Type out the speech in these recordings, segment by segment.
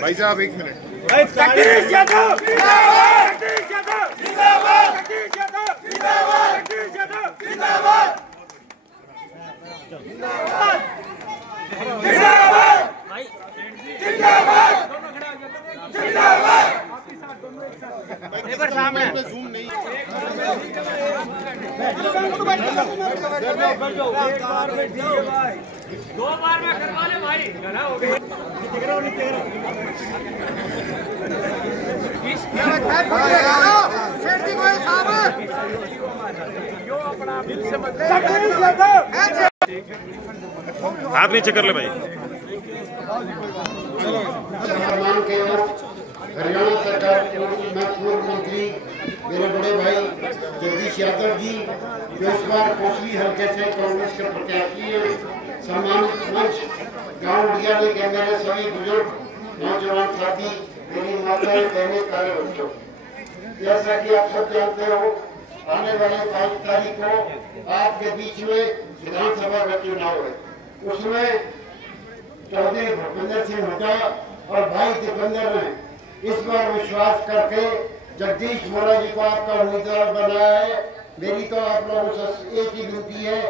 भाई साहब 1 minute. Zoom नहीं दो बार में करवा ले भाई हो गया। आप नीचे कर ले भाई। हरियाणा सरकार के पूर्व मंत्री मेरे बड़े भाई जगदीश यादव जी जो इस बार कोसली हल्के से कांग्रेस के प्रत्याशी हैं, सम्मानित मंच गाँव उड़ियाले के मेरे सभी बुजुर्ग नौजवान साथी, मेरी माताएं बहनें सारे बच्चों, जैसा कि आप सब जानते हो आने वाले 5 तारीख को आपके बीच में विधानसभा का चुनाव है। उसमें चौधरी भूपेंद्र सिंह हुड्डा और भाई दीपेंद्र ने इस बार विश्वास करके जगदीश मोरा जी को आपका उम्मीदवार बनाया है। मेरी तो आप लोगों से एक ही विनती है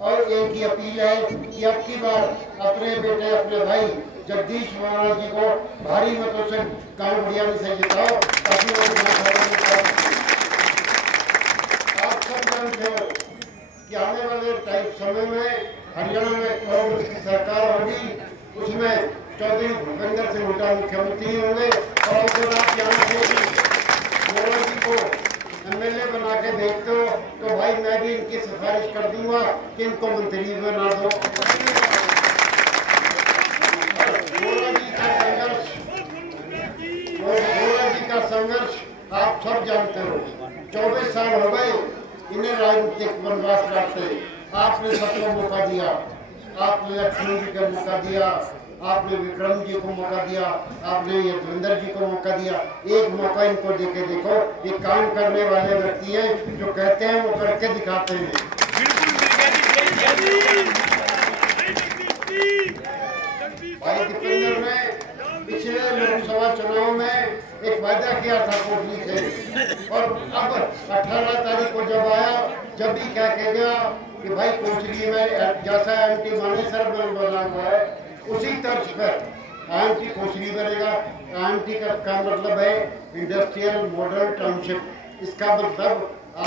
और एक ही अपील है कि अब की बार अपने बेटे अपने भाई जगदीश मोरा जी को भारी मतों से गाँव उड़ियाले से जिताओ ताकि आप सब जानते हो कि आने वाले समय में हरियाणा में कांग्रेस की सरकार होगी, उसमें चौधरी भूपेंद्र सिंह हुड्डा मुख्यमंत्री होंगे और अगर आप यहाँ से मोरा जी को MLA बना के देखते हो तो भाई मैं भी इनकी सिफारिश कर दूंगा कि इनको मंत्री बना दो। मोरा जी का संघर्ष आप सब जानते हो। 24 साल हो गए इन्हें राजनीतिक वनवास काटते। आपने सबको मौका दिया, आपने लक्ष्मण जी को मौका दिया, आपने विक्रम जी को मौका दिया, आपने यशविंदर जी को मौका दिया। एक मौका इनको देके देखो, ये काम करने वाले व्यक्ति हैं, जो कहते हैं वो करके दिखाते हैं। भाई दीपेंद्र ने पिछले लोकसभा चुनाव में एक वायदा किया था कोसली से और अब 18 तारीख को जब आया, जब भी क्या कह गया कि भाई कोसली में जैसा MT मानेसर बना हुआ है उसी तर्ज पर IMT कोसली बनेगा। IMT का मतलब है इंडस्ट्रियल मॉडल टाउनशिप। इसका मतलब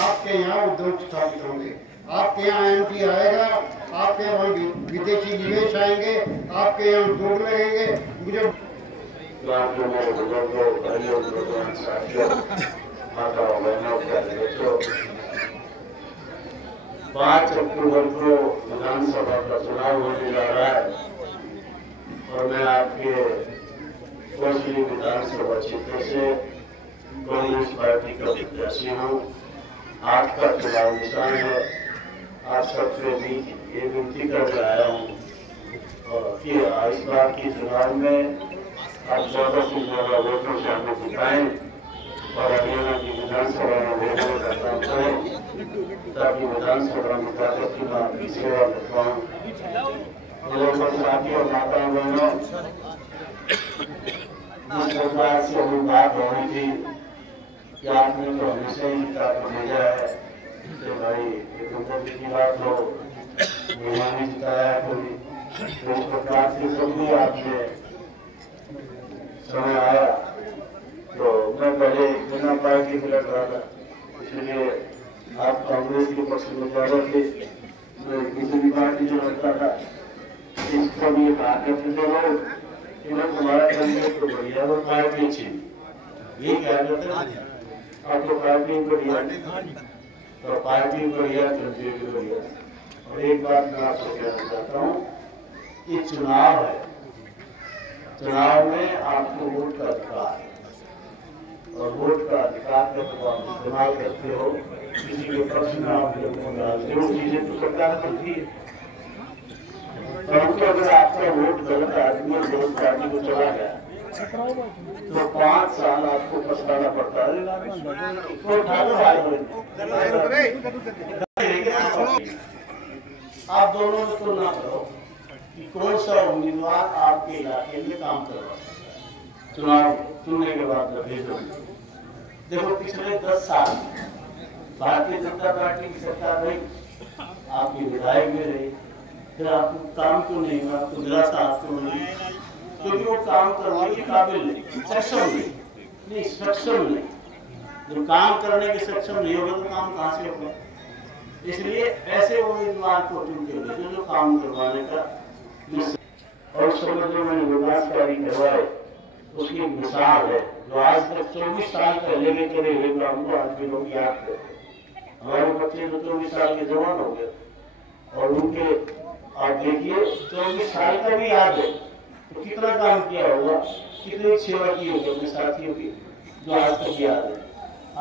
आपके यहाँ उद्योग स्थापित होंगे, आपके यहाँ IMT आएगा, आपके यहाँ विदेशी निवेश आएंगे, आपके यहाँ उद्योग लगेंगे। मुझे 5 अक्टूबर को विधानसभा का चुनाव होने जा रहा है और मैं आपके कोसली विधानसभा क्षेत्र से कांग्रेस पार्टी का प्रत्याशी हूँ। आज का चुनाव निशान है। आप सबसे भी ये विनती कर आया हूँ कि इस बार के चुनाव में आप 14 से ज्यादा वोटों से हमें जिताएं और हरियाणा की विधानसभा में भेजने का काम करें ताकि विधानसभा में ताकत की बात की सेवा कर पाऊँ। साथी और माताओं बहनों, जिस प्रकार से अभी बात हो रही थी कि आपने तो हमेशा ही ताकत भेजा है तो भाई एक की बात हो, मेहमानी जिताया कोई तो इस प्रकार से सभी आपने समय आया। तो मैं पहले बिना पार्टी से लड़ रहा था, इसलिए आप कांग्रेस के पक्ष में ज्यादा थे, मैं किसी भी पार्टी से लड़ता था। इसको भी बात करते थे लोग कि मैं तुम्हारा कैंडिडेट तो बढ़िया और पार्टी अच्छी, ये क्या करते हैं आप तो पार्टी बढ़िया तो पार्टी बढ़िया चलती है बढ़िया। और एक बात मैं आपको कहना चाहता हूँ कि चुनाव है, चुनाव में आपको वोट का अधिकार है और वोट का अधिकार का जब आप इस्तेमाल करते हो किसी के पक्ष में आप जो चीजें तो सरकार करती है, परंतु अगर आपका वोट गलत आदमी और गलत पार्टी को चला गया तो 5 साल आपको पछताना पड़ता है। आप दोनों में तुलना करो, कि कौन सा उम्मीदवार आपके इलाके में काम करवा सकता है चुनाव चुनने के बाद भेजो। देखो पिछले 10 साल भारतीय जनता पार्टी की सरकार रही, आपके विधायक भी रहे, फिर आपको काम क्यों नहीं हुआ, आपको निराशा आपको मिली, क्योंकि वो काम करने के काबिल नहीं, सक्षम नहीं, सक्षम नहीं। जब काम करने के सक्षम नहीं होगा तो काम कहाँ से होगा। इसलिए ऐसे उम्मीदवार को चुन के भेजो जो काम करवाने का और समझ जो मैंने विकास कार्य करवाए उसकी एक मिसाल है जो आज तक 24 साल पहले के करे हुए काम को आज भी लोग याद करते। हमारे बच्चे तो 24 साल के जवान हो गए और उनके आप देखिए 24 साल का भी याद है तो कितना काम किया होगा, कितनी सेवा की होगी अपने साथियों की जो आज तक याद है।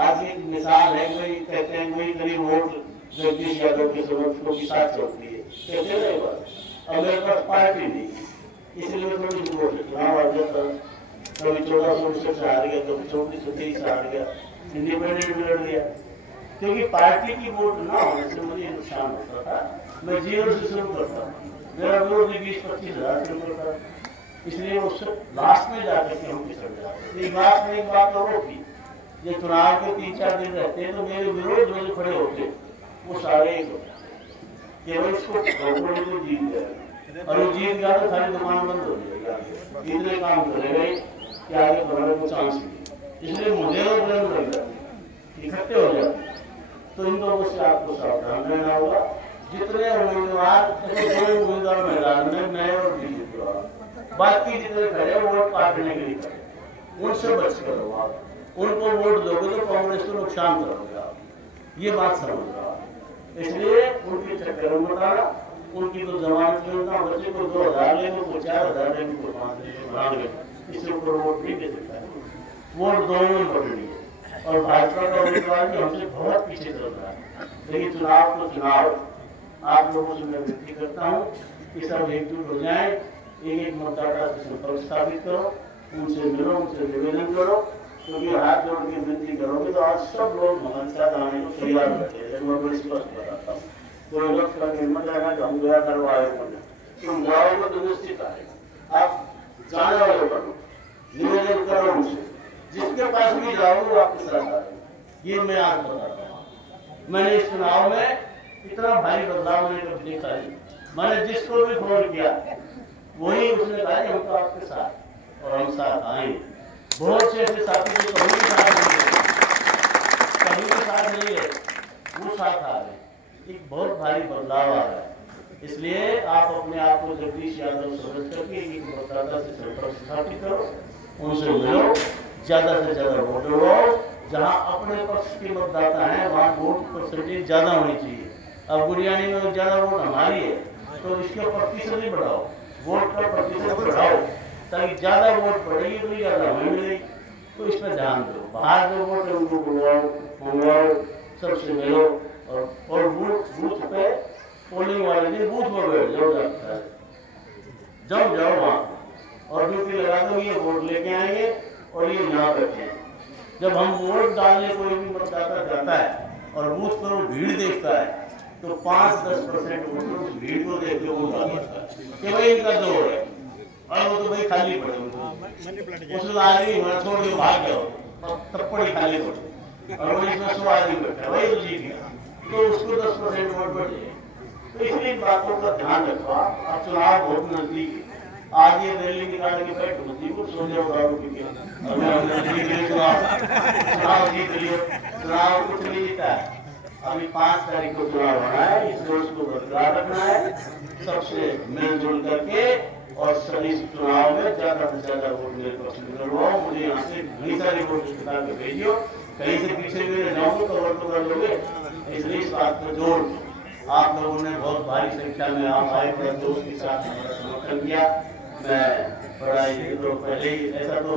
आज एक मिसाल है, कोई कहते हैं कोई करीब वोट जगदीश यादव के समर्थकों के साथ चलती है, कहते हैं बात अब मेरे पास पार्टी नहीं, इसलिए मैं थोड़ी सी वोट चुनाव आ जाता, कभी 1400 से हार गया, कभी 3423 से हार गया, इंडिपेंडेंट में लड़ गया, क्योंकि पार्टी की वोट ना होने से मुझे नुकसान होता था। मैं 0 से शुरू करता, मेरा वोट भी 20-25 हजार शुरू करता, इसलिए उससे लास्ट में जाकर के हम पिछड़ जाते। लास्ट में एक बात और होती, ये चुनाव के 3-4 दिन रहते तो मेरे विरोध जो खड़े होते वो सारे एक होते, केवल इसको जीत गया और वो जीत गया तो सारी दुकान बंद हो जाएगी, इतने काम करेगा कि आगे बढ़ने को चांस नहीं। इसलिए मुझे लग जाते, इकट्ठे हो जाते, तो इन लोगों से आपको सावधान रहना होगा। जितने उम्मीदवार मैदान में नए और बीजेपी, बाकी जितने खड़े वोट काटने के लिए खड़े, उनसे बच करो आप, उनको वोट दोगे तो कांग्रेस को नुकसान करोगे आप, ये बात समझ रहा। इसलिए उनके चक्कर में मत आना, उनकी तो जमानत नहीं होता, बच्चे को 2000 लेंगे, को 4000 लेंगे, को 5 लेंगे, बना लेंगे, इससे ऊपर वोट नहीं दे सकता है। वोट दोनों में पकड़ी है और भाजपा का उम्मीदवार भी हमसे बहुत पीछे चल रहा है। लेकिन चुनाव तो चुनाव, आप लोगों से मैं विनती करता हूँ कि सब एकजुट हो जाए, एक मतदाता से संपर्क स्थापित करो, उनसे मिलो, उनसे निवेदन करो, क्योंकि हाथ जोड़ के विनती करोगे तो आज सब लोग हमारे साथ आने को तैयार रहते हैं। मैं बड़ी स्पष्ट बताता हूँ, कोई वक्त का निर्मत है ना कि हम गया करवाए, तुम जाओगे तो निश्चित आएगा। आप जाने वाले बनो, निवेदन करो उनसे, जिसके पास भी जाओगे वो आपके साथ आएगा। ये मैं आज बताता हूँ। मैंने इस चुनाव में इतना भारी बदलाव मैंने कभी देखा नहीं। मैंने जिसको भी फोन किया वही उसने कहा हम तो आपके साथ और हम साथ आए। बहुत से ऐसे साथी जो कभी के साथ नहीं है वो साथ आ रहे। एक बहुत भारी बदलाव आ रहा है, इसलिए आप अपने आप को जगदीश यादव समझ करके एक मतदाता से संपर्क स्थापित करो, उनसे मिलो, ज्यादा से ज्यादा वोट लगाओ। जहां अपने पक्ष के मतदाता हैं वहां वोट परसेंटेज ज्यादा होनी चाहिए। अब गुरियानी में ज्यादा वोट हमारी है तो इसके प्रतिशत ही बढ़ाओ, वोट का प्रतिशत बढ़ाओ, ताकि ज्यादा वोट बढ़ेगी तो ज्यादा हमें मिलेगी। तो इस पर ध्यान दो, बाहर जो वोट है उनको बुलवाओ, मंगवाओ, सबसे मिलो और बूथ पे पोलिंग वाले दिन बूथ पर बैठ जाओ, जब जाओ वहां और ड्यूटी लगा दो, ये वोट लेके आएंगे और ये यहाँ बैठे। जब हम वोट डालने कोई भी मतदाता जाता है और बूथ पर वो भीड़ देखता है तो 5-10% वोट भीड़ को देख के वोट डालता है कि भाई इनका जोर है, और वो तो भाई खाली पड़े, उसमें आदमी छोड़ के भाग गया, थप्पड़ी खाली पड़े और वो इसमें 100 आदमी बैठा, वही तो जीत गया, तो उसको 10% वोट बढ़े। तो इसलिए बातों का ध्यान रखो। अब चुनाव बहुत नजदीक है, आज ये रैली निकाल के बैठ मत को सो जाओ दारू पी के, चुनाव जीत लियो, चुनाव कुछ नहीं जीता है। अभी 5 तारीख को चुनाव होना है, इस रोज को बरकरार रखना है, सबसे मिलजुल करके और सभी चुनाव में ज्यादा से ज्यादा वोट मेरे पक्ष में करवाओ। मुझे यहाँ से घनी सारी वोट निकाल के भेजियो, कहीं से पीछे भी रह जाऊंगे तो वोट कर लोगे। इसलिए इस बात पर जोर, आप लोगों ने बहुत भारी संख्या में आप आए, बड़ा दोस्त के साथ हमारा समर्थन किया। मैं बड़ा ये तो पहले ही ऐसा तो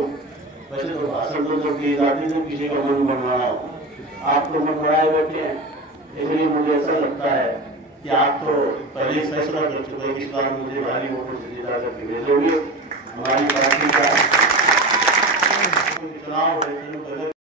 वैसे तो भाषण तो जब दी जाती थी किसी का मन बनवाना हो, आप तो मन बनाए बैठे हैं, इसलिए मुझे ऐसा लगता है कि आप तो पहले ही फैसला कर चुके हैं, इस बार मुझे भारी वोटों से जीता करके भेजोगे। हमारी पार्टी का चुनाव है